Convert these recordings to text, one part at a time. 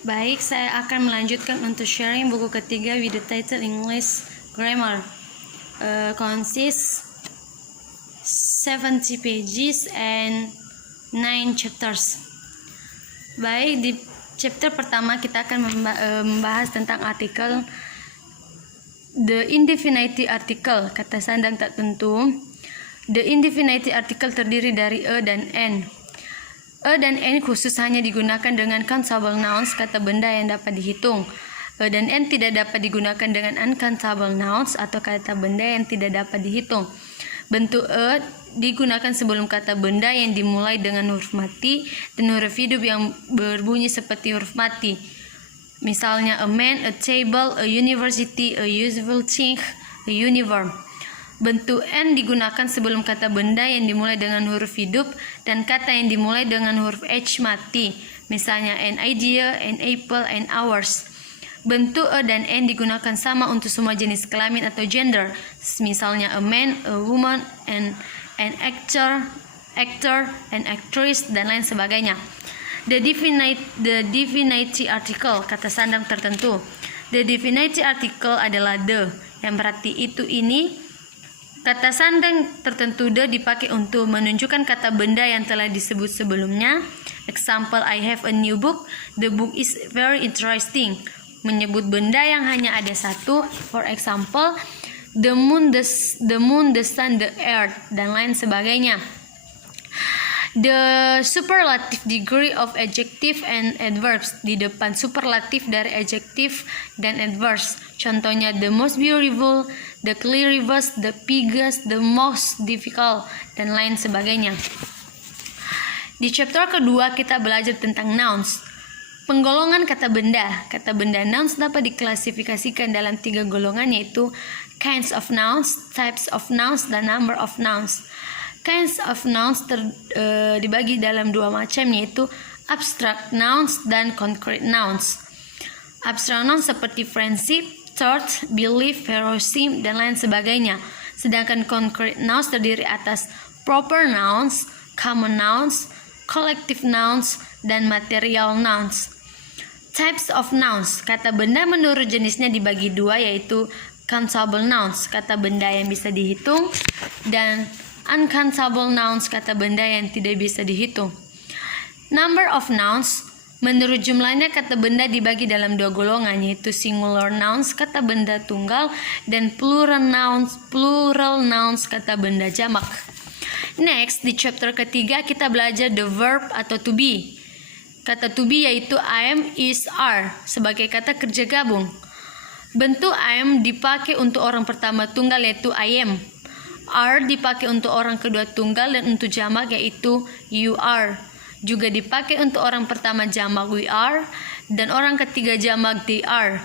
Baik, saya akan melanjutkan untuk sharing buku ketiga with the title English Grammar. Consists 70 pages and 9 chapters. Baik, di chapter pertama kita akan membahas tentang artikel the indefinite article, kata sandang tak tentu. The indefinite article terdiri dari a dan n. A dan n khusus hanya digunakan dengan countable nouns, kata benda yang dapat dihitung. A dan n tidak dapat digunakan dengan uncountable nouns atau kata benda yang tidak dapat dihitung. Bentuk a digunakan sebelum kata benda yang dimulai dengan huruf mati dan huruf hidup yang berbunyi seperti huruf mati. Misalnya a man, a table, a university, a useful thing, a uniform. Bentuk n digunakan sebelum kata benda yang dimulai dengan huruf hidup dan kata yang dimulai dengan huruf h mati. Misalnya an idea, an apple, an hours. Bentuk a dan n digunakan sama untuk semua jenis kelamin atau gender. Misalnya a man, a woman, an actor, an actress, dan lain sebagainya. The definite article, kata sandang tertentu. The definite article adalah the, yang berarti itu, ini. Kata sandang tertentu the dipakai untuk menunjukkan kata benda yang telah disebut sebelumnya. Example, I have a new book. The book is very interesting. Menyebut benda yang hanya ada satu. For example, the moon, the sun, the earth, dan lain sebagainya. The superlative degree of adjective and adverbs, di depan superlatif dari adjective dan adverbs. Contohnya the most beautiful, the clearest, the biggest, the most difficult, dan lain sebagainya. Di chapter kedua kita belajar tentang nouns. Penggolongan kata benda. Kata benda nouns dapat diklasifikasikan dalam 3 golongan, yaitu kinds of nouns, types of nouns, dan number of nouns. Kinds of nouns dibagi dalam 2 macam, yaitu abstract nouns dan concrete nouns. Abstract nouns seperti friendship, thought, belief, heroism, dan lain sebagainya. Sedangkan concrete nouns terdiri atas proper nouns, common nouns, collective nouns, dan material nouns. Types of nouns, kata benda menurut jenisnya dibagi 2, yaitu countable nouns, kata benda yang bisa dihitung, dan uncountable nouns, kata benda yang tidak bisa dihitung. Number of nouns, menurut jumlahnya kata benda dibagi dalam 2 golongan, yaitu singular nouns, kata benda tunggal, dan plural nouns, kata benda jamak. Next, di chapter ketiga kita belajar the verb atau to be. Kata to be yaitu am, is, are sebagai kata kerja gabung. Bentuk am dipakai untuk orang pertama tunggal, yaitu I am. Are dipakai untuk orang kedua tunggal dan untuk jamak, yaitu you are. Juga dipakai untuk orang pertama jamak, we are, dan orang ketiga jamak, they are.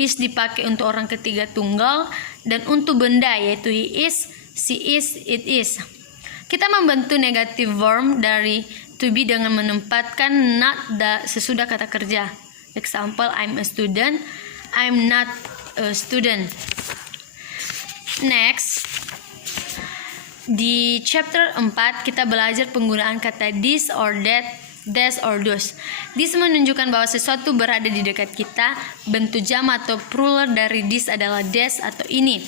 Is dipakai untuk orang ketiga tunggal dan untuk benda, yaitu he is, she is, it is. Kita membentuk negative form dari to be dengan menempatkan not sesudah kata kerja. Example, I'm a student, I'm not a student. Next, di chapter 4 kita belajar penggunaan kata this or that, this or those. This menunjukkan bahwa sesuatu berada di dekat kita. Bentuk jamak atau plural dari this adalah des atau ini.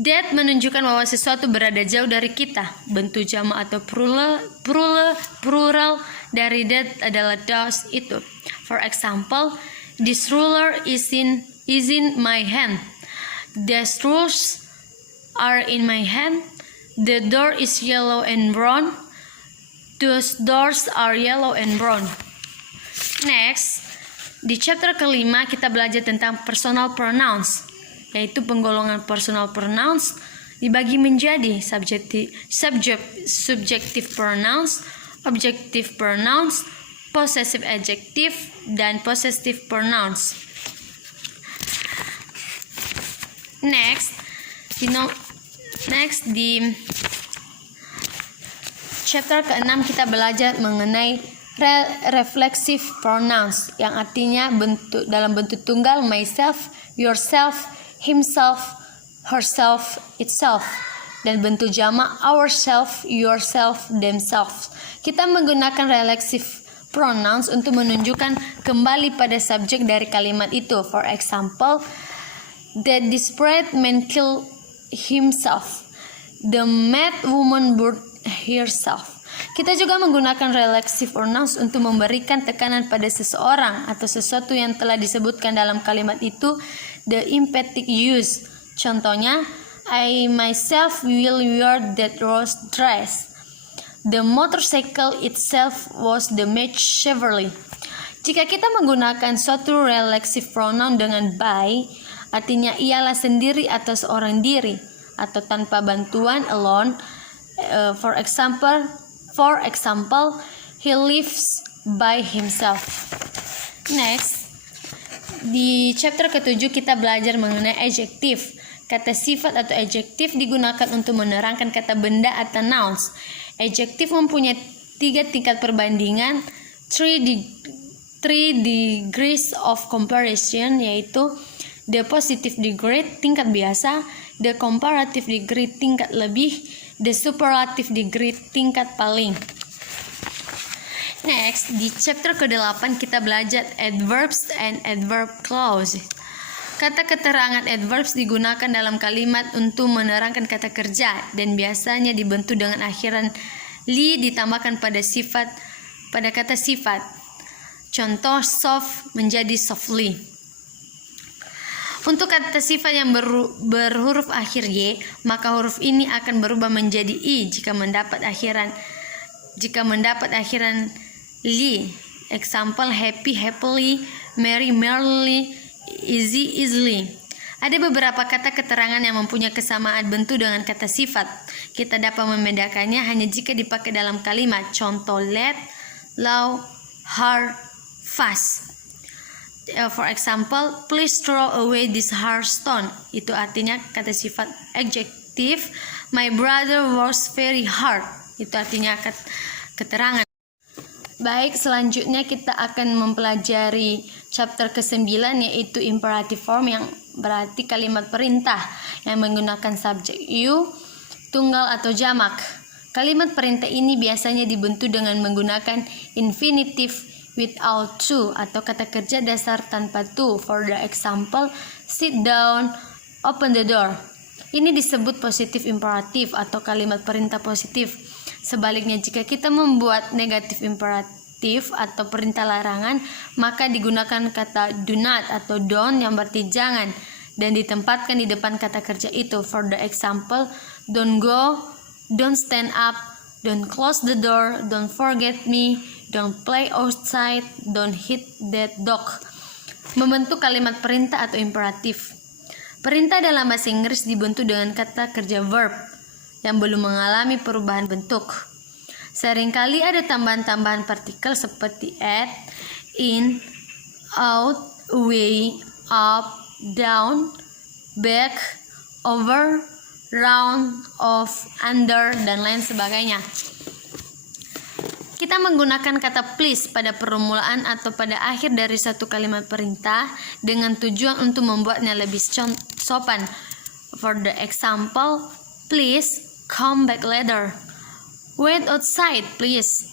That menunjukkan bahwa sesuatu berada jauh dari kita. Bentuk jamak atau plural dari that adalah those, itu. For example, this ruler is in my hand. These rules are in my hand. The door is yellow and brown. Those doors are yellow and brown. Next, di chapter kelima kita belajar tentang personal pronouns, yaitu penggolongan personal pronouns dibagi menjadi subjective pronouns, objective pronouns, possessive adjective, dan possessive pronouns. Next, di chapter ke-6 kita belajar mengenai reflexive pronouns, yang artinya dalam bentuk tunggal myself, yourself, himself, herself, itself, dan bentuk jamak ourself, yourself, themselves. Kita menggunakan reflexive pronouns untuk menunjukkan kembali pada subjek dari kalimat itu. For example, that desperate man killed himself. The mad woman burned herself. Kita juga menggunakan reflexive pronouns untuk memberikan tekanan pada seseorang atau sesuatu yang telah disebutkan dalam kalimat itu. The emphatic use. Contohnya, I myself will wear that rose dress. The motorcycle itself was damaged severely. Jika kita menggunakan suatu reflexive pronoun dengan by, artinya ialah sendiri atau seorang diri atau tanpa bantuan, alone. For example, he lives by himself. Next, di chapter ke-7 kita belajar mengenai adjective. Kata sifat atau adjektif digunakan untuk menerangkan kata benda atau nouns. Adjektif mempunyai 3 tingkat perbandingan, 3 degrees of comparison, yaitu the positive degree tingkat biasa, the comparative degree tingkat lebih, the superlative degree tingkat paling. Next, di chapter ke-8 kita belajar adverbs and adverb clause. Kata keterangan adverbs digunakan dalam kalimat untuk menerangkan kata kerja dan biasanya dibentuk dengan akhiran li ditambahkan pada kata sifat. Contoh, soft menjadi softly. Untuk kata sifat yang berhuruf akhir y, maka huruf ini akan berubah menjadi i jika mendapat akhiran li. Example, happy happily, merry merrily, easy easily. Ada beberapa kata keterangan yang mempunyai kesamaan bentuk dengan kata sifat. Kita dapat membedakannya hanya jika dipakai dalam kalimat. Contoh, let, low, hard, fast. For example, please throw away this hard stone. Itu artinya kata sifat adjective. My brother works very hard. Itu artinya keterangan. Baik, selanjutnya kita akan mempelajari chapter ke-9, yaitu imperative form, yang berarti kalimat perintah yang menggunakan subjek you, tunggal atau jamak. Kalimat perintah ini biasanya dibentuk dengan menggunakan infinitive without to atau kata kerja dasar tanpa to. For the example, sit down, open the door. Ini disebut positive imperative atau kalimat perintah positif. Sebaliknya, jika kita membuat negatif imperatif atau perintah larangan, maka digunakan kata do not atau don't yang berarti jangan dan ditempatkan di depan kata kerja itu. For the example, don't go, don't stand up, don't close the door, don't forget me, don't play outside, don't hit that dog. Membentuk kalimat perintah atau imperatif. Perintah dalam bahasa Inggris dibentuk dengan kata kerja verb yang belum mengalami perubahan bentuk. Seringkali ada tambahan-tambahan partikel seperti at, in, out, away, up, down, back, over, round, off, under, dan lain sebagainya. Kita menggunakan kata please pada permulaan atau pada akhir dari satu kalimat perintah dengan tujuan untuk membuatnya lebih sopan. For the example, please come back later. Wait outside, please.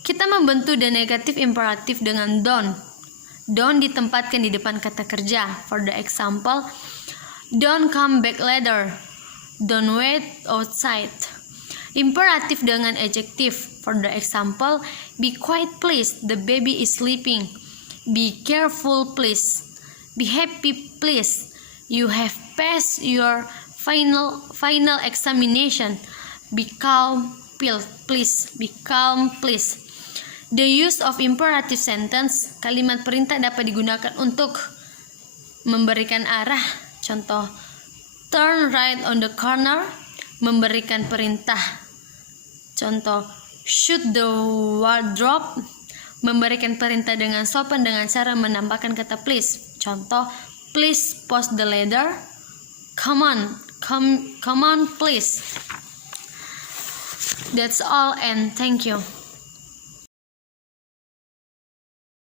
Kita membentuk the negative imperative dengan don't. Don't ditempatkan di depan kata kerja. For the example, don't come back later. Don't wait outside. Imperatif dengan adjective. For the example, be quiet please, the baby is sleeping. Be careful please. Be happy please. You have passed your final examination. Be calm please. Be calm please. The use of imperative sentence, kalimat perintah dapat digunakan untuk memberikan arah. Contoh, turn right on the corner, memberikan perintah. Contoh, shoot the wardrobe, memberikan perintah dengan sopan dengan cara menambahkan kata please. Contoh, please post the letter. Come on please. That's all and thank you.